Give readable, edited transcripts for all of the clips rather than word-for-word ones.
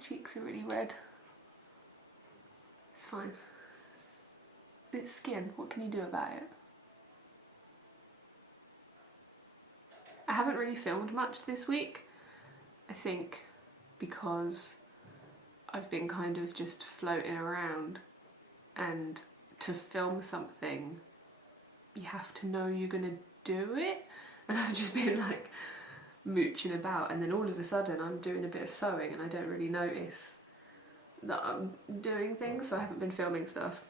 cheeks are really red. It's fine. It's skin, what can you do about it? I haven't really filmed much this week, I think because I've been kind of just floating around, and to film something you have to know you're gonna do it, and I've just been like mooching about, and then all of a sudden I'm doing a bit of sewing and I don't really notice that I'm doing things, so I haven't been filming stuff.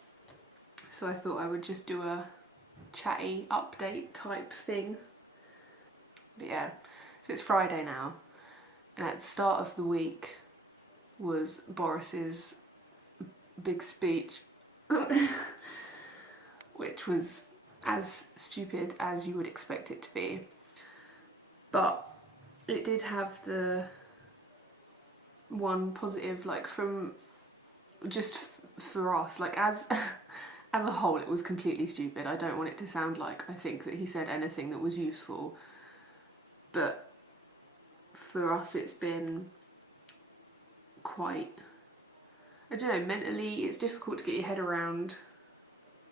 So I thought I would just do a chatty update type thing. But yeah, so it's Friday now, and at the start of the week was Boris's big speech, which was as stupid as you would expect it to be. But it did have the one positive, like from just for us, like as as a whole it was completely stupid. I don't want it to sound like I think that he said anything that was useful, but for us it's been quite, I don't know, mentally it's difficult to get your head around,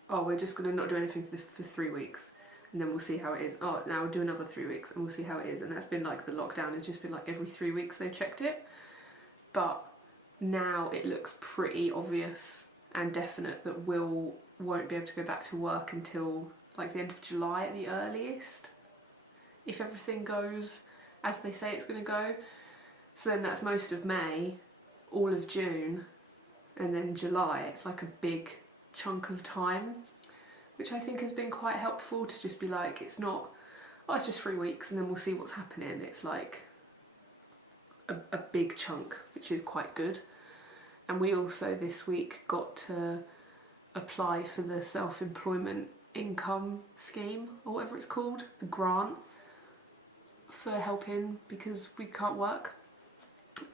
oh we're just going to not do anything for 3 weeks and then we'll see how it is. Oh, now we'll do another 3 weeks and we'll see how it is. And that's been like the lockdown has just been like every 3 weeks they've checked it. But now it looks pretty obvious and definite that Will won't be able to go back to work until like the end of July at the earliest, if everything goes as they say it's going to go. So then that's most of May, all of June, and then July. It's like a big chunk of time, which I think has been quite helpful to just be like, it's not, oh it's just 3 weeks and then we'll see what's happening. It's like a big chunk, which is quite good. And we also this week got to apply for the self-employment income scheme, or whatever it's called, the grant for helping because we can't work,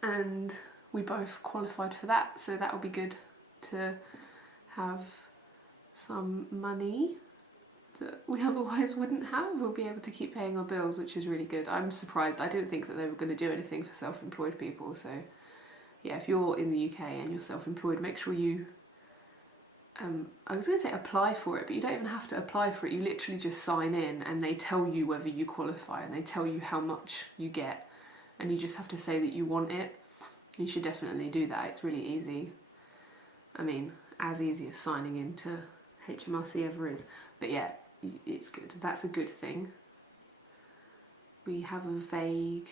and we both qualified for that, so that will be good to have some money that we otherwise wouldn't have. We'll be able to keep paying our bills, which is really good. I'm surprised. I didn't think that they were going to do anything for self-employed people, so yeah, if you're in the UK and you're self-employed, make sure you I was going to say apply for it, but you don't even have to apply for it. You literally just sign in and they tell you whether you qualify and they tell you how much you get, and you just have to say that you want it. You should definitely do that. It's really easy. I mean, as easy as signing into HMRC ever is. But yeah, it's good. That's a good thing. We have a vague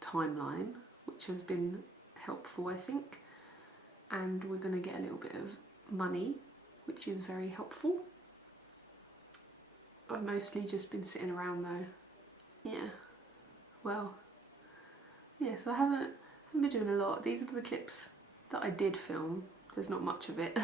timeline, which has been helpful, I think. And we're going to get a little bit of money, which is very helpful. I've mostly just been sitting around though. Yeah, well, yeah, so I haven't been doing a lot. These are the clips that I did film. There's not much of it.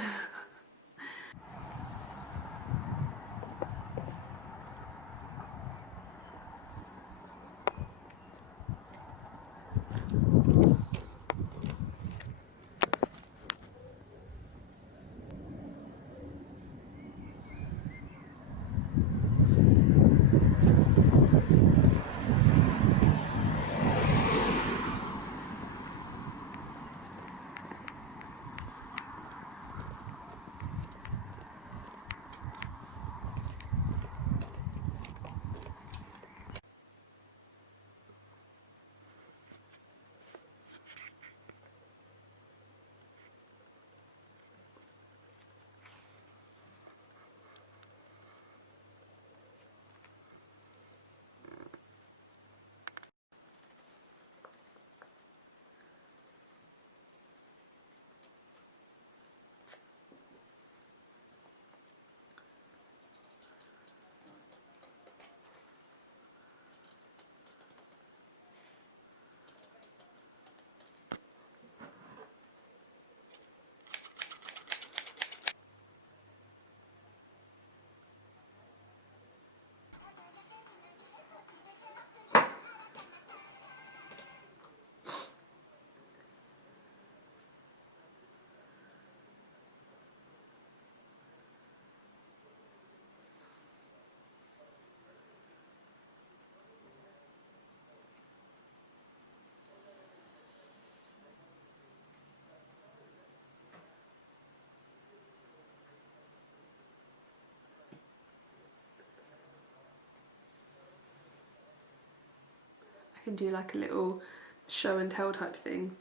can do like a little show and tell type thing.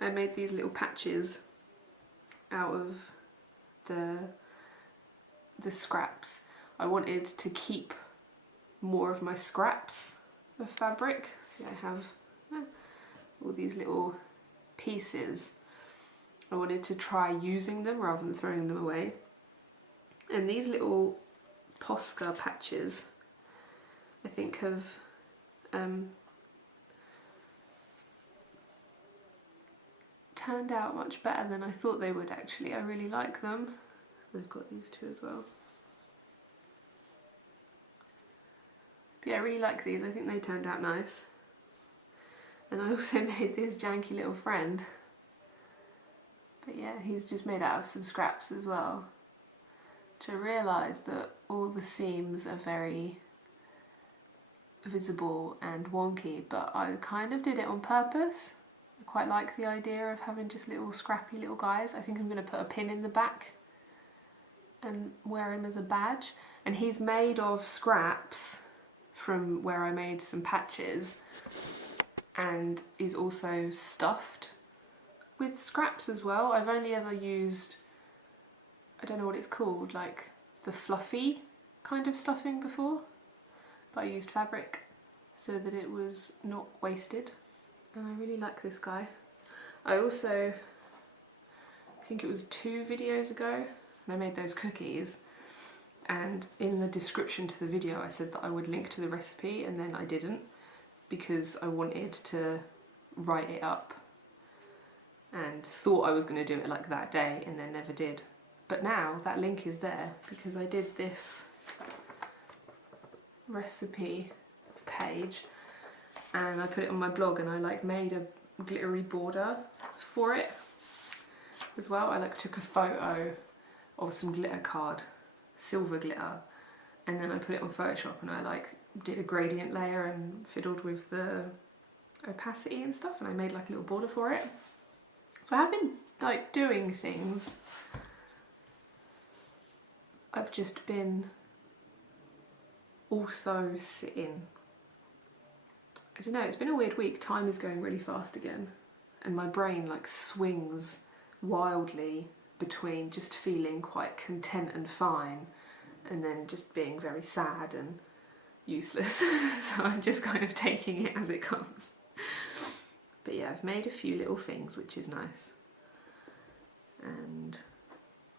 I made these little patches out of the scraps. I wanted to keep more of my scraps of fabric. See, I have all these little pieces. I wanted to try using them rather than throwing them away. And these little Posca patches, I think, have turned out much better than I thought they would actually. I really like them. I've got these two as well. But yeah, I really like these. I think they turned out nice. And I also made this janky little friend. But yeah, he's just made out of some scraps as well. Which I realised that all the seams are very visible and wonky, but I kind of did it on purpose. I quite like the idea of having just little scrappy little guys. I think I'm going to put a pin in the back and wear him as a badge. And he's made of scraps from where I made some patches, and is also stuffed with scraps as well. I've only ever used, I don't know what it's called, like the fluffy kind of stuffing before, but I used fabric so that it was not wasted, and I really like this guy. I also, I think it was 2 videos ago, and I made those cookies, and in the description to the video I said that I would link to the recipe, and then I didn't, because I wanted to write it up and thought I was going to do it like that day and then never did. But now that link is there because I did this recipe page and I put it on my blog, and I like made a glittery border for it as well. I like took a photo of some glitter card, silver glitter, and then I put it on Photoshop and I like did a gradient layer and fiddled with the opacity and stuff, and I made like a little border for it. So I have been like doing things. I've just been also sitting. I don't know, it's been a weird week. Time is going really fast again, and my brain like swings wildly between just feeling quite content and fine and then just being very sad and useless. So I'm just kind of taking it as it comes. But yeah, I've made a few little things, which is nice. And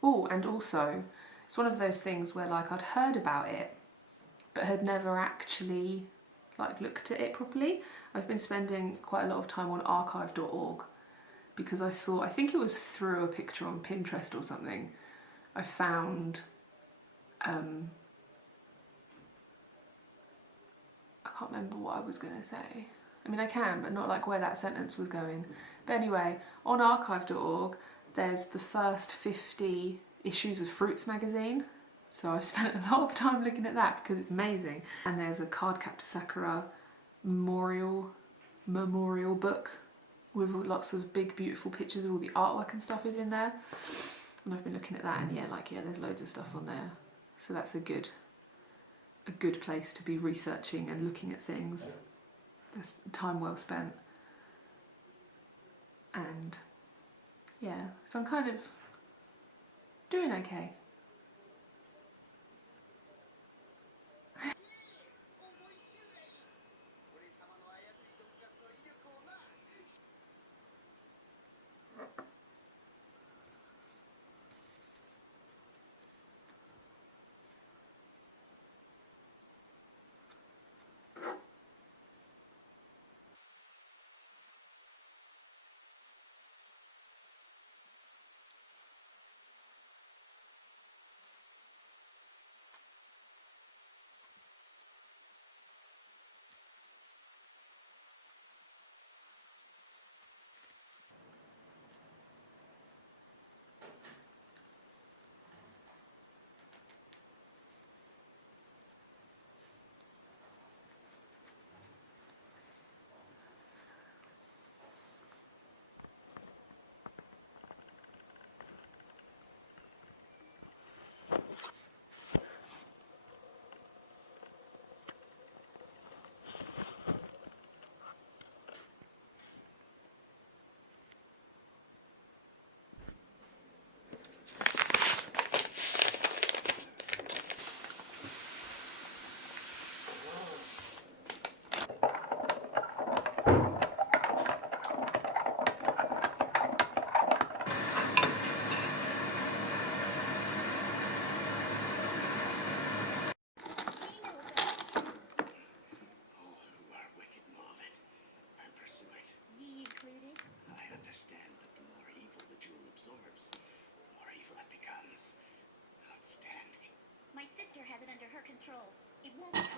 oh, and also it's one of those things where like I'd heard about it but had never actually like looked at it properly. I've been spending quite a lot of time on archive.org because I saw, I think it was through a picture on Pinterest or something, I found I can't remember what I was going to say. I mean, I can, but not like where that sentence was going. But anyway, on archive.org, there's the first 50 issues of Fruits magazine. So I've spent a lot of time looking at that because it's amazing. And there's a Card Captor Sakura memorial book with lots of big, beautiful pictures of all the artwork and stuff is in there. And I've been looking at that, and yeah, there's loads of stuff on there. So that's a good place to be researching and looking at things. That's time well spent. And yeah, so I'm kind of doing okay. has it under her control. It won't be